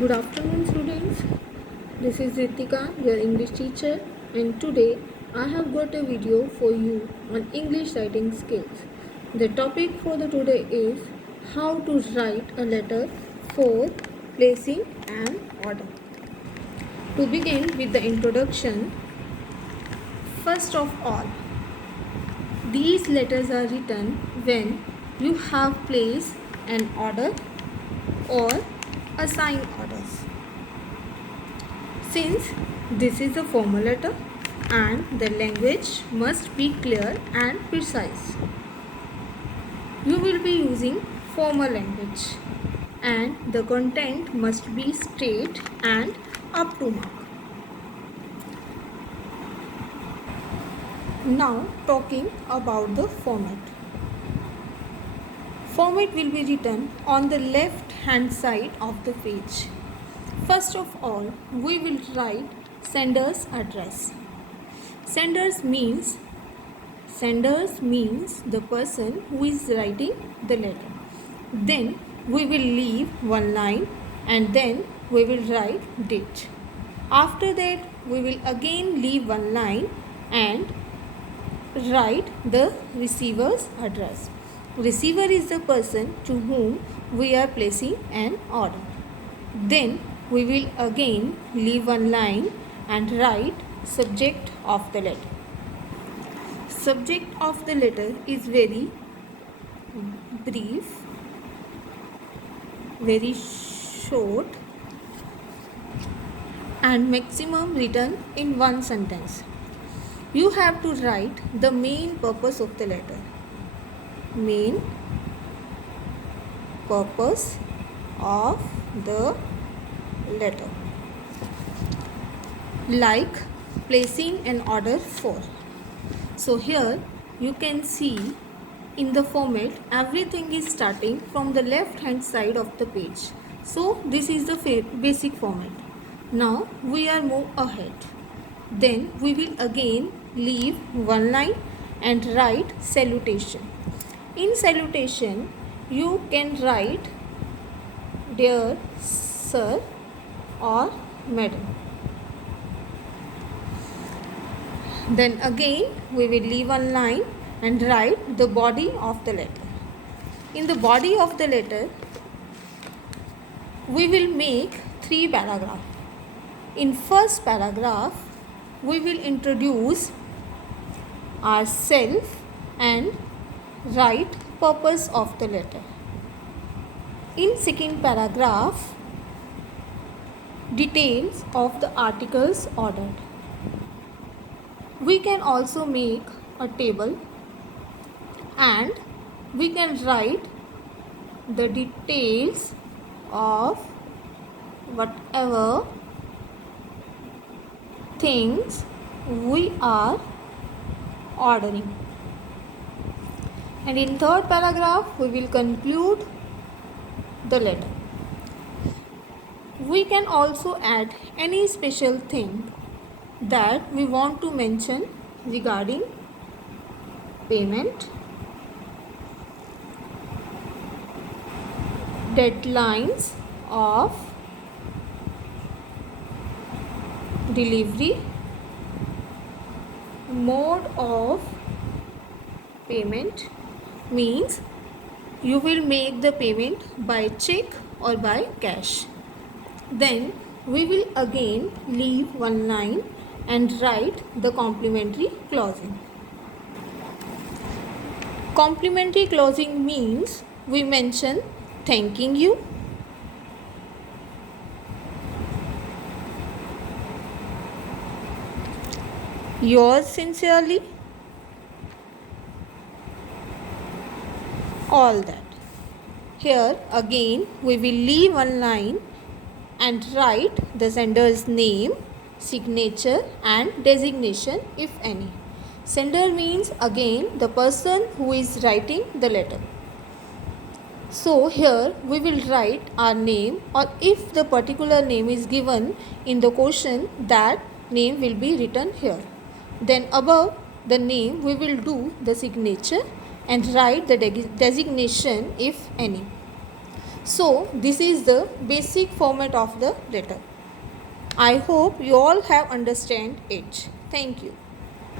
Good afternoon, students. This is Ritika, your English teacher, and today I have got a video for you on English writing skills. The topic for the today is how to write a letter for placing an order. To begin with the introduction, first of all, these letters are written when you have placed an order or assigned orders. Since this is a formal letter and the language must be clear and precise, you will be using formal language and the content must be straight and up to mark. Now talking about the format. Format will be written on the left hand side of the page. First of all, we will write sender's address. Senders means the person who is writing the letter. Then we will leave one line and then we will write date. After that, we will again leave one line and write the receiver's address. Receiver is the person to whom we are placing an order. Then we will again leave one line and write subject of the letter. Subject of the letter is very brief, very short, and maximum written in one sentence. You have to write the main purpose of the letter. Main purpose of the letter, like placing an order for. So here you can see in the format everything is starting from the left hand side of the page. So this is the basic format. Now we are move ahead. Then we will again leave one line and write salutation. In salutation you can write dear sir or madam. Then again we will leave one line and write the body of the letter. In the body of the letter we will make 3 paragraphs. In first paragraph we will introduce ourselves and write purpose of the letter. In second paragraph, details of the articles ordered. We can also make a table and we can write the details of whatever things we are ordering. And in third paragraph we will conclude the letter. We can also add any special thing that we want to mention regarding payment, deadlines of delivery, mode of payment, means you will make the payment by check or by cash. Then we will again leave one line and write the complementary closing. Complementary closing means we mention thanking you, yours sincerely, all that. Here again we will leave one line and write the sender's name, signature and designation if any. Sender means again the person who is writing the letter. So here we will write our name, or if the particular name is given in the question, that name will be written here. Then above the name we will do the signature and write the designation if any. So this is the basic format of the letter. I hope you all have understand it. Thank you.